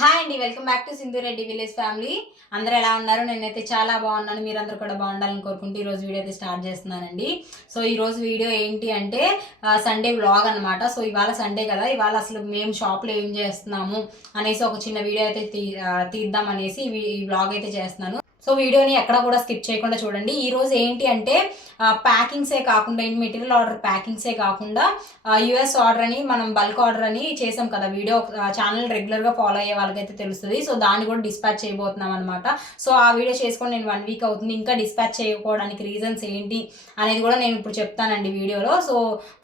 Hi అండి, welcome back to Sindhu Reddy village family. అందరూ ఎలా ఉన్నారు? నేనైతే చాలా బాగున్నాను. మీరందరూ కూడా బాగుండాలని కోరుకుంటూ ఈరోజు వీడియో అయితే స్టార్ట్ చేస్తున్నానండి. సో ఈరోజు వీడియో ఏంటి అంటే సండే వ్లాగ్ అనమాట. సో ఇవాళ సండే కదా, ఇవాళ అసలు మేము షాప్లో ఏం చేస్తున్నాము అనేసి ఒక చిన్న వీడియో అయితే తీద్దాం అనేసి ఈ వ్లాగ్ అయితే చేస్తున్నాను. సో వీడియోని ఎక్కడ కూడా స్కిప్ చేయకుండా చూడండి. ఈరోజు ఏంటి అంటే ప్యాకింగ్సే కాకుండా మెటీరియల్ ఆర్డర్ ప్యాకింగ్సే కాకుండా యుఎస్ ఆర్డర్ అని మనం బల్క్ ఆర్డర్ అని చేసాం కదా. వీడియో ఛానల్ రెగ్యులర్గా ఫాలో అయ్యే వాళ్ళకైతే తెలుస్తుంది. సో దాన్ని కూడా డిస్పాచ్ చేయబోతున్నాం అనమాట. సో ఆ వీడియో చేసుకొని నేను 1 వీక్ అవుతుంది. ఇంకా డిస్పాచ్ చేయకపోవడానికి రీజన్స్ ఏంటి అనేది కూడా నేను ఇప్పుడు చెప్తానండి వీడియోలో. సో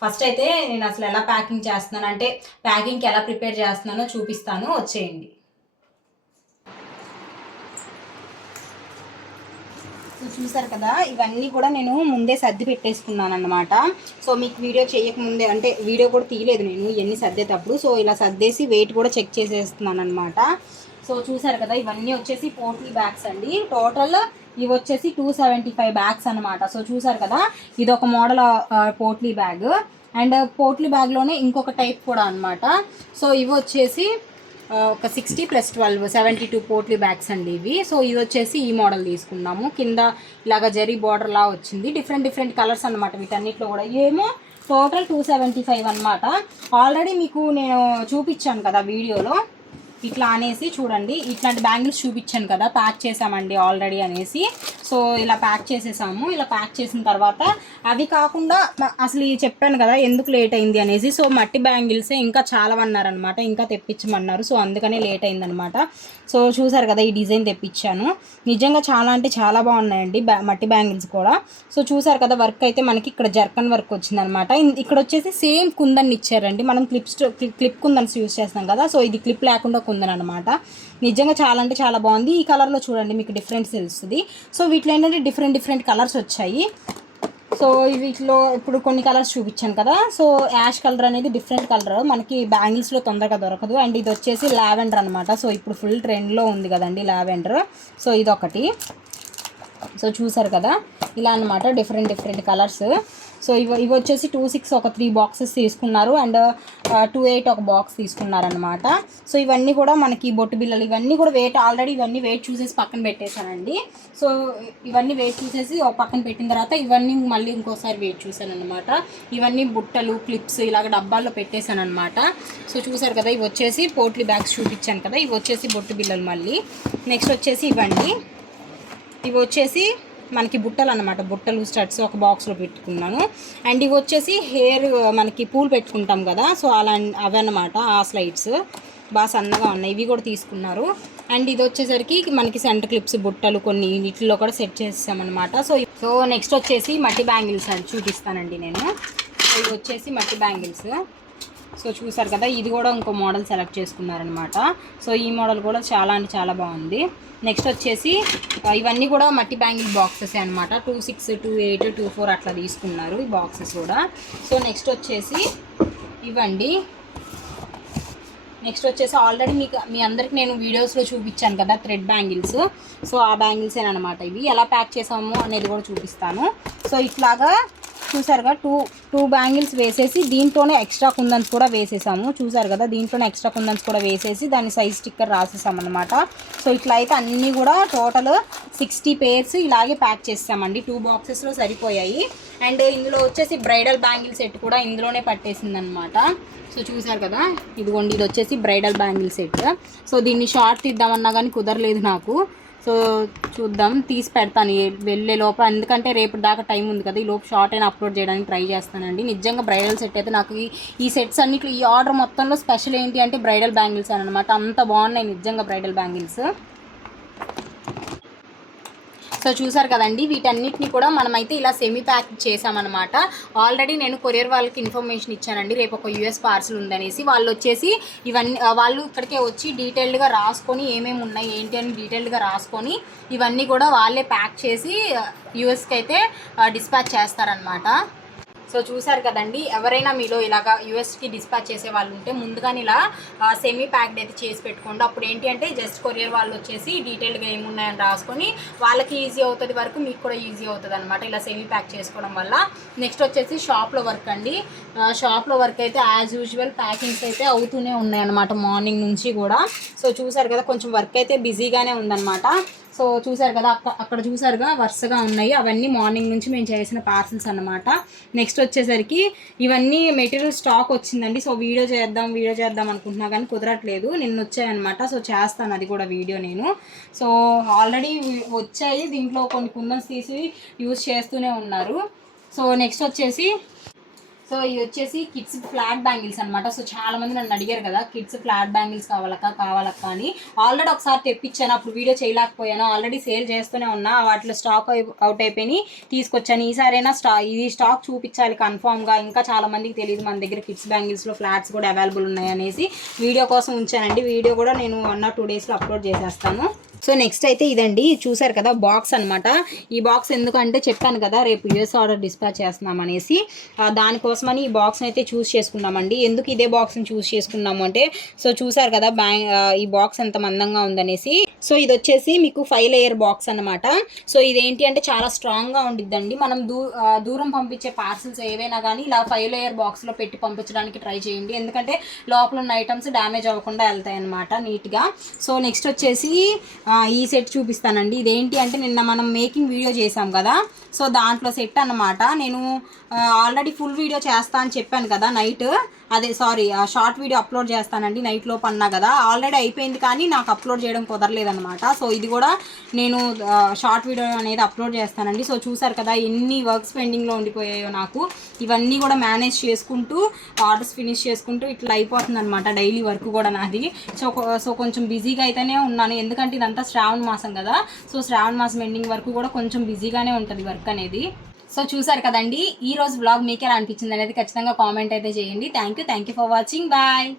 ఫస్ట్ అయితే నేను అసలు ఎలా ప్యాకింగ్ చేస్తున్నాను అంటే ప్యాకింగ్కి ఎలా ప్రిపేర్ చేస్తున్నానో చూపిస్తాను, వచ్చేయండి. చూసారు కదా, ఇవన్నీ కూడా నేను ముందే సర్ది పెట్టేసుకున్నాను అనమాట. సో మీకు వీడియో చేయకముందే అంటే వీడియో కూడా తీయలేదు నేను ఇవన్నీ సర్దేటప్పుడు. సో ఇలా సర్దేసి వెయిట్ కూడా చెక్ చేసేస్తున్నాను అనమాట. సో చూసారు కదా, ఇవన్నీ వచ్చేసి పోట్లీ బ్యాగ్స్ అండి. టోటల్ ఇవి వచ్చేసి 275 బ్యాగ్స్ అనమాట. సో చూసారు కదా, ఇది ఒక model potli bag. And potli బ్యాగ్లోనే ఇంకొక టైప్ కూడా అనమాట. సో ఇవి వచ్చేసి ఒక 60 + 12 72 పోట్లీ బ్యాగ్స్ అండి ఇవి. సో ఇది వచ్చేసి ఈ మోడల్ తీసుకున్నాము. కింద ఇలాగ జరీ బార్డర్ లా వచ్చింది. డిఫరెంట్ కలర్స్ అనమాట వీటన్నిటిలో కూడా. ఏమో టోటల్ 275 అనమాట. ఆల్రెడీ మీకు నేను చూపించాను కదా వీడియోలో, ఇట్లా అనేసి చూడండి. ఇట్లాంటి బ్యాంగిల్స్ చూపించాను కదా, ప్యాక్ చేసామండి ఆల్రెడీ అనేసి. సో ఇలా ప్యాక్ చేసేసాము. ఇలా ప్యాక్ చేసిన తర్వాత అవి కాకుండా అసలు చెప్పాను కదా ఎందుకు లేట్ అయింది అనేసి. సో మట్టి బ్యాంగిల్సే ఇంకా చాలా అన్నారనమాట, ఇంకా తెప్పించమన్నారు. సో అందుకనే లేట్ అయిందనమాట. సో చూసారు కదా, ఈ డిజైన్ తెప్పించాను. నిజంగా చాలా అంటే చాలా బాగున్నాయండి మట్టి బ్యాంగిల్స్ కూడా. సో చూసారు కదా, వర్క్ అయితే మనకి ఇక్కడ జర్కన్ వర్క్ వచ్చిందనమాట. ఇక్కడ వచ్చేసి సేమ్ కుందన్ ఇచ్చారండి. మనం క్లిప్ కుందన్స్ యూజ్ చేస్తాం కదా. సో ఇది క్లిప్ లేకుండా కుందన్ అనమాట. నిజంగా చాలా అంటే చాలా బాగుంది. ఈ కలర్లో చూడండి మీకు డిఫరెన్స్ తెలుస్తుంది. సో వీటిలో ఏంటంటే డిఫరెంట్ కలర్స్ వచ్చాయి. సో వీటిలో ఇప్పుడు కొన్ని కలర్స్ చూపించాను కదా. సో యాష్ కలర్ అనేది డిఫరెంట్ కలర్, మనకి బ్యాంగిల్స్లో తొందరగా దొరకదు. అండ్ ఇది వచ్చేసి లావెండర్ అనమాట. సో ఇప్పుడు ఫుల్ ట్రెండ్లో ఉంది కదండి లావెండర్. సో ఇదొకటి. సో చూసారు కదా, ఇలా అనమాట డిఫరెంట్ కలర్స్. సో ఇవి వచ్చేసి 26 ఒక 3 బాక్సెస్ తీసుకున్నారు. అండ్ 28 ఒక బాక్స్ తీసుకున్నారనమాట. సో ఇవన్నీ కూడా మనకి బొట్టు బిల్లలు, ఇవన్నీ కూడా ఆల్రెడీ ఇవన్నీ వెయిట్ చూసేసి పక్కన పెట్టేశానండి. సో ఇవన్నీ వెయిట్ చూసేసి ఒక పక్కన పెట్టిన తర్వాత ఇవన్నీ మళ్ళీ ఇంకోసారి వెయిట్ చూసాను అనమాట. ఇవన్నీ బుట్టలు, క్లిప్స్ ఇలాగ డబ్బాల్లో పెట్టేశాను అనమాట. సో చూసారు కదా, ఇవి వచ్చేసి పోట్లీ బ్యాగ్స్ చూపించాను కదా, ఇవి వచ్చేసి బొట్టు బిల్లలు. మళ్ళీ నెక్స్ట్ వచ్చేసి ఇవి వచ్చేసి మనకి బుట్టలు అనమాట. బుట్టలు స్టడ్స్ ఒక బాక్స్లో పెట్టుకున్నాను. అండ్ ఇవి వచ్చేసి హెయిర్ మనకి పూలు పెట్టుకుంటాం కదా. సో అవన్నమాట ఆ స్లైడ్స్ బాగా సన్నగా ఉన్నాయి, ఇవి కూడా తీసుకున్నారు. అండ్ ఇది వచ్చేసరికి మనకి సెంటర్ క్లిప్స్ బుట్టలు కొన్ని వీటిల్లో కూడా సెట్ చేసామన్నమాట. సో నెక్స్ట్ వచ్చేసి మట్టి బ్యాంగిల్స్ అని చూపిస్తానండి నేను. సో ఇవి వచ్చేసి మట్టి బ్యాంగిల్స్. సో చూసారు కదా, ఇది కూడా ఇంకో మోడల్ సెలెక్ట్ చేసుకున్నారనమాట. సో ఈ మోడల్ కూడా చాలా అంటే చాలా బాగుంది. నెక్స్ట్ వచ్చేసి ఇవన్నీ కూడా మట్టి బ్యాంగిల్ బాక్సెస్ అనమాట. 26, 28, 24 అట్లా తీసుకున్నారు ఈ బాక్సెస్ కూడా. సో నెక్స్ట్ వచ్చేసి ఇవ్వండి. నెక్స్ట్ వచ్చేసి ఆల్రెడీ మీ అందరికి నేను వీడియోస్లో చూపించాను కదా థ్రెడ్ బ్యాంగిల్స్. సో ఆ బ్యాంగిల్సేనమాట ఇవి. ఎలా ప్యాక్ చేసాము అనేది కూడా చూపిస్తాను. సో ఇట్లాగా చూసారుగా టూ బ్యాంగిల్స్ వేసేసి దీంట్లోనే ఎక్స్ట్రా కుందన్స్ కూడా వేసేసాము. చూసారు కదా, దీంట్లోనే ఎక్స్ట్రా కుందన్స్ కూడా వేసేసి దాని సైజ్ స్టిక్కర్ రాసేసామన్నమాట. సో ఇట్లా అయితే అన్నీ కూడా టోటల్ 60 పేర్స్ ఇలాగే ప్యాక్ చేసామండి. 2 బాక్సెస్లో సరిపోయాయి. అండ్ ఇందులో వచ్చేసి బ్రైడల్ బ్యాంగిల్ సెట్ కూడా ఇందులోనే పట్టేసిందనమాట. సో చూసారు కదా, ఇదిగోండి, ఇది వచ్చేసి బ్రైడల్ బ్యాంగిల్ సెట్. సో దీన్ని షార్ట్ తీద్దామన్నా కానీ కుదరలేదు నాకు. సో చూద్దాం, తీసి పెడతాను వెళ్ళే లోపల, ఎందుకంటే రేపు దాకా టైం ఉంది కదా. ఈ లోపు షార్ట్ అయినా అప్లోడ్ చేయడానికి ట్రై చేస్తానండి. నిజంగా బ్రైడల్ సెట్ అయితే నాకు ఈ సెట్స్ అన్నిట్లో ఈ ఆర్డర్ మొత్తంలో స్పెషల్ ఏంటి అంటే బ్రైడల్ బ్యాంగిల్స్ అనమాట. అంత బాగున్నాయి నిజంగా బ్రైడల్ బ్యాంగిల్స్. సో చూసారు కదండి, వీటన్నిటిని కూడా మనమైతే ఇలా సెమీ ప్యాక్ చేసామన్నమాట. ఆల్రెడీ నేను కొరియర్ వాళ్ళకి ఇన్ఫర్మేషన్ ఇచ్చానండి, రేపు ఒక యూఎస్ పార్సల్ ఉందనేసి. వాళ్ళు వచ్చేసి వాళ్ళు ఇక్కడికే వచ్చి డీటెయిల్డ్గా రాసుకొని ఏమేమి ఉన్నాయి ఏంటి అని డీటెయిల్డ్గా రాసుకొని ఇవన్నీ కూడా వాళ్ళే ప్యాక్ చేసి యూఎస్కి అయితే డిస్పాచ్ చేస్తారనమాట. సో చూసారు కదండి, ఎవరైనా మీలో ఇలాగా యూఎస్కి డిస్పాచ్ చేసే వాళ్ళు ఉంటే ముందుగానే ఇలా సెమీ ప్యాక్డ్ అయితే చేసి పెట్టుకోండి. అప్పుడు ఏంటి అంటే జస్ట్ కొరియర్ వాళ్ళు వచ్చేసి డీటెయిల్గా ఏమున్నాయని రాసుకొని వాళ్ళకి ఈజీ అవుతుంది, వరకు మీకు కూడా ఈజీ అవుతుంది అనమాట ఇలా సెమీ ప్యాక్ చేసుకోవడం వల్ల. నెక్స్ట్ వచ్చేసి షాప్లో వర్క్ అండి. షాప్లో వర్క్ అయితే యాజ్ యూజువల్ ప్యాకింగ్స్ అయితే అవుతూనే ఉన్నాయి అనమాట మార్నింగ్ నుంచి కూడా. సో చూసారు కదా, కొంచెం వర్క్ అయితే బిజీగానే ఉందన్నమాట. సో చూసారు కదా, అక్కడ చూసారుగా వరుసగా ఉన్నాయి, అవన్నీ మార్నింగ్ నుంచి మేము చేసిన పార్సల్స్ అన్నమాట. నెక్స్ట్ వచ్చేసరికి ఇవన్నీ మెటీరియల్ స్టాక్ వచ్చిందండి. సో వీడియో చేద్దాం అనుకుంటున్నా కానీ కుదరట్లేదు, నిన్న వచ్చాయన్నమాట. సో చేస్తాను అది కూడా వీడియో నేను. సో ఆల్రెడీ వచ్చాయి, దీంట్లో కొన్ని కుందన్స్ తీసి యూజ్ చేస్తూనే ఉన్నారు. సో నెక్స్ట్ వచ్చేసి సో ఇది వచ్చేసి కిడ్స్ ఫ్లాట్ బ్యాంగిల్స్ అనమాట. సో చాలా మంది నన్ను అడిగారు కదా కిడ్స్ ఫ్లాట్ బ్యాంగిల్స్ కావాలక్క అని. ఆల్రెడీ ఒకసారి తెప్పించాను, అప్పుడు వీడియో చేయలేకపోయాను. ఆల్రెడీ సేల్ చేస్తూనే ఉన్నా, వాటిలో స్టాక్ అవుట్ అయిపోయి తీసుకొచ్చాను. ఈసారైనా ఇది స్టాక్ చూపించాలి కన్ఫామ్గా. ఇంకా చాలా మందికి తెలియదు మన దగ్గర కిడ్స్ బ్యాంగిల్స్లో ఫ్లాట్స్ కూడా అవైలబుల్ ఉన్నాయనేసి వీడియో కోసం ఉంచానండి. వీడియో కూడా నేను 1 or 2 daysలో అప్లోడ్ చేసేస్తాను. సో నెక్స్ట్ అయితే ఇదండి, చూసారు కదా బాక్స్ అనమాట. ఈ బాక్స్ ఎందుకంటే చెప్పాను కదా రేపు యూఎస్ ఆర్డర్ డిస్పాచ్ చేస్తున్నాం అనేసి, దానికోసమని ఈ బాక్స్ని అయితే చూస్ చేసుకున్నామండి. ఎందుకు ఇదే బాక్స్ని చూస్ చేసుకున్నాము అంటే, సో చూసారు కదా ఈ బాక్స్ ఎంత మందంగా ఉందనేసి. సో ఇది వచ్చేసి మీకు 5 layer బాక్స్ అనమాట. సో ఇదేంటి అంటే చాలా స్ట్రాంగ్గా ఉండిద్దండి. మనం దూరం పంపించే పార్సిల్స్ ఏవైనా కానీ ఇలా 5 layer బాక్స్లో పెట్టి పంపించడానికి ట్రై చేయండి, ఎందుకంటే లోపల ఉన్న ఐటమ్స్ డ్యామేజ్ అవ్వకుండా వెళ్తాయి అనమాట నీట్గా. సో నెక్స్ట్ వచ్చేసి ఈ సెట్ చూపిస్తానండి. ఇదేంటి అంటే నిన్న మనం మేకింగ్ వీడియో చేసాం కదా, సో దాంట్లో సెట్ అన్నమాట. నేను ఆల్రెడీ ఫుల్ వీడియో చేస్తా అని చెప్పాను కదా నైట్, షార్ట్ వీడియో అప్లోడ్ చేస్తానండి నైట్ లోపు అన్నా కదా. ఆల్రెడీ అయిపోయింది కానీ నాకు అప్లోడ్ చేయడం కుదరలేదన్నమాట. సో ఇది కూడా నేను షార్ట్ వీడియో అనేది అప్లోడ్ చేస్తానండి. సో చూసారు కదా ఎన్ని వర్క్స్ పెండింగ్లో ఉండిపోయాయో నాకు. ఇవన్నీ కూడా మేనేజ్ చేసుకుంటూ ఆర్డర్స్ ఫినిష్ చేసుకుంటూ ఇట్లా అయిపోతుంది అనమాట డైలీ వర్క్ కూడా నాది. సో కొంచెం బిజీగా అయితేనే ఉన్నాను, ఎందుకంటే ఇదంతా శ్రావణ మాసం కదా. సో శ్రావణ మాసం ఎండింగ్ వరకు కూడా కొంచెం బిజీగానే ఉంటుంది వర్క్ అనేది. సో చూసారు కదండి, ఈ రోజు బ్లాగ్ మీకు ఎలా అనిపించింది అనేది ఖచ్చితంగా కామెంట్ అయితే చేయండి. Thank you for watching. Bye.